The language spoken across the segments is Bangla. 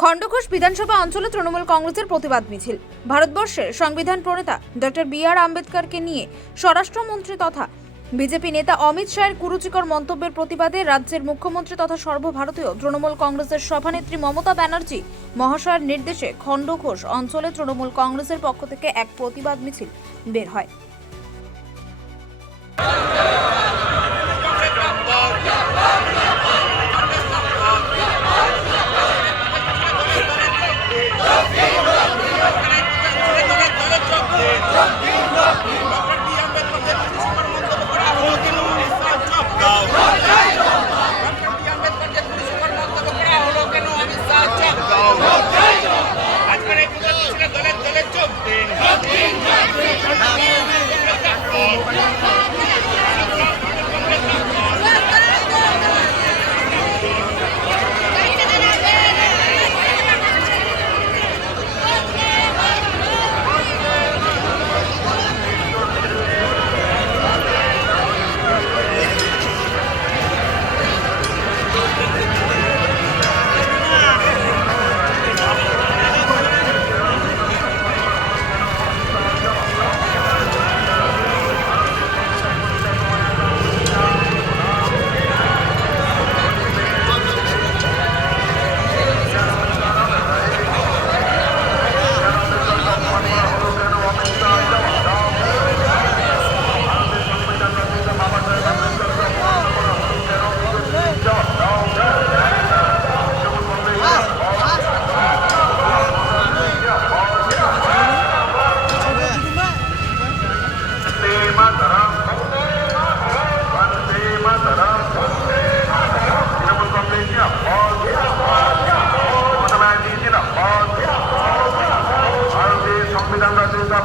খণ্ডঘোষ বিধানসভা অঞ্চলে তৃণমূল কংগ্রেসের প্রতিবাদ মিছিল। ভারতবর্ষের সংবিধান প্রণেতা ডক্টর বি.আর. আম্বেদকরকে নিয়ে স্বরাষ্ট্রমন্ত্রী তথা বিজেপি নেতা অমিত শাহের কুরুচিকর মন্তব্যের প্রতিবাদে রাজ্যের মুখ্যমন্ত্রী তথা সর্বভারতীয় তৃণমূল কংগ্রেসের সভানেত্রী মমতা ব্যানার্জি মহাশয়ের নির্দেশে খণ্ডঘোষ অঞ্চলে তৃণমূল কংগ্রেসের পক্ষ থেকে এক প্রতিবাদ মিছিল বের হয়।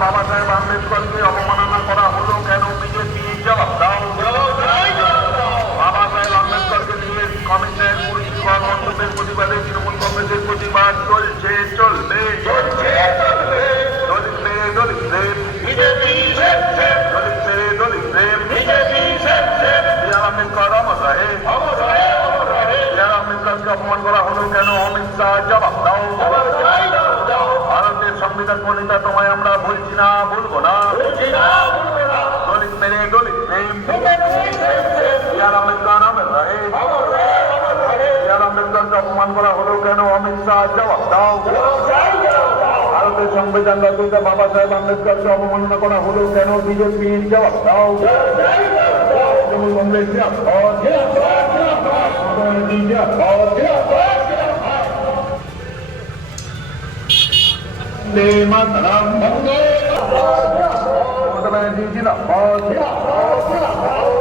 বাবা সাহেব আম্বেদকরকে অবমাননা করা হলো কেন? বিজেপি জবাব দাও। বাবা সাহেব আম্বেদকরকে নিয়ে কমিশনের কুরুচিকর মন্তব্যের প্রতিবাদে তৃণমূল কংগ্রেসের প্রতিবাদ চলছে, চলবে। দলিত মেরে দলিত প্রেম, দলিত মেরে দলিত প্রেম। বি.আর. আম্বেদকর অমর রহে। বি.আর. আম্বেদকরকে অপমান করা হলো কেন? অমিত শাহ জবাব দাও। ভারতের সংবিধান প্রণেতা তোমায় আমরা বলছি না, বলবো না। দলিত মেরে দলিত প্রেম। বি.আর. আম্বেদকর অমর রহে। বি.আর. আম্বেদকরকে অপমান করা হলো কেন? অমিত শাহ জবাব দাও। ভারতের সংবিধান রচয়িতা বাবা সাহেব আম্বেদকরকে অবমাননা করা হলো কেন? বিজেপি জবাব দাও। তৃণমূল কংগ্রেস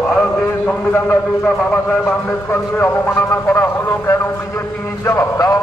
ভারতের সংবিধান রচয়িতা বাবা সাহেব আম্বেদকরকে অবমাননা করা হলো কেন? বিজেপি জবাব দাও।